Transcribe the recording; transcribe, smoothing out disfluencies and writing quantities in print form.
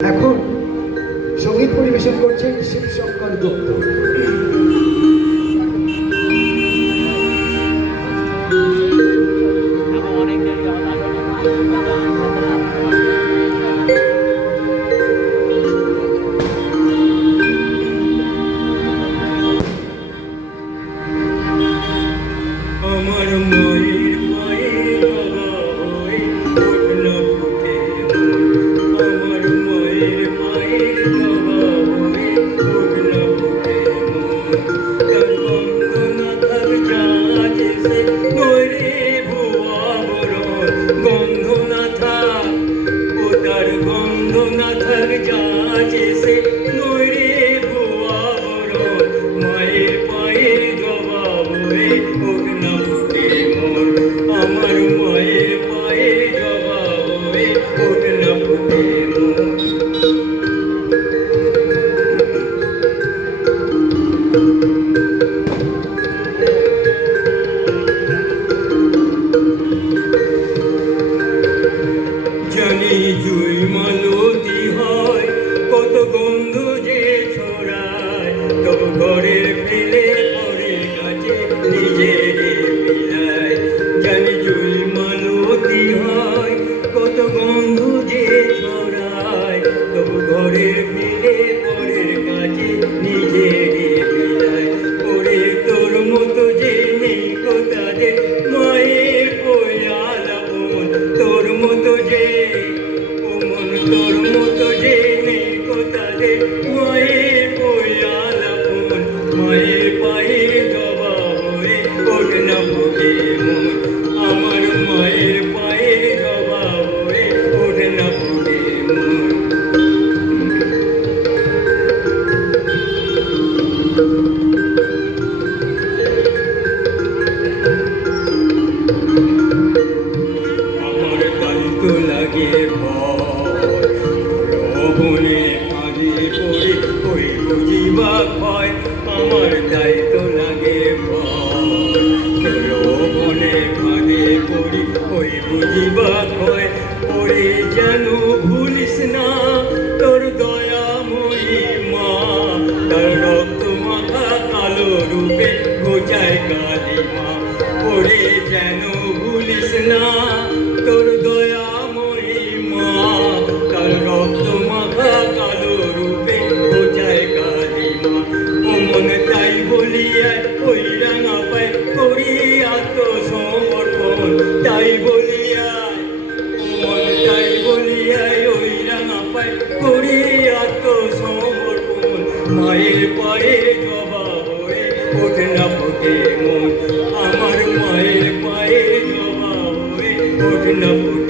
এখন সঙ্গীত পরিবেশন করছেন শিবশঙ্কর গুপ্ত। আমার মায়ের পায়ের বাবা হয়ে ওঠল বুকে, আমার মায়ের পায়ের বাবা হয়ে ওঠল বুকে, তার গন্ধ না থাক যাচ্ছে সে নইরে ভুয়া বরণ, গন্ধ না থাক ও তার গন্ধ না থাক যাচ্ছে সে নইরে ভুয়া বরণ, মায়ের পায়ের বাবা হয়ে ওঠল আমার মায়ের পায়ে জবা হয়ে ওঠল বুকে জানি জুই মালতি হয় কত গন্ধ যে ছড়ায়, তবু ঘরের ফেলে পরে কাছে নিজের মিলায়। জানি জুই মালতি হয় কত গন্ধ যে ছড়ায়, তবু ঘরের ফেলে পরের কাছে নিজের মিলায়। ওরে তোর মতো যে নেই কো তাদের মায়ের পয়ালা বোন, তোর মতো যে ও মন তোর মতো যে নেই কো তাদের মায়ের পয়ালা বোন, মায়ের পায়ের জবা হয়ে ওঠল বুকে মন, আমার মায়ের পায়ের জবা হয়ে ওঠল বুকে মন। আমার তাই তো লাগে ভয়, লবণে কাঁদে পড়ে ওই বুঝিবা ভয়, আমার তাই তো লাগে ভয়, লবণে কাঁদে পড়ে ওই বুঝিবা ভয়। ওরে যেন ভুলিস না তোর দয়াময়ী মা, তার রক্ত মাখা কালো রূপে ঘোচায় কালী মা। ওরে যেন ভুলিস না তোর দয়াময়ী মা, তার রক্ত মাখা কালো রূপে ঘোচায় কালী মা। ও মন তাই বলিয়ায় ওই রাঙা পায় করি আত্মসমর্পণ, তাই বলিয়ায় ও মন তাই বলিয়ায় ওই রাঙা পায় করি আত্মসমর্পণ, মায়ের পায়ের জবা হয়ে ওঠল বুকে মন, আমার মায়ের পায়ের জবা হয়ে ওঠল বুকে।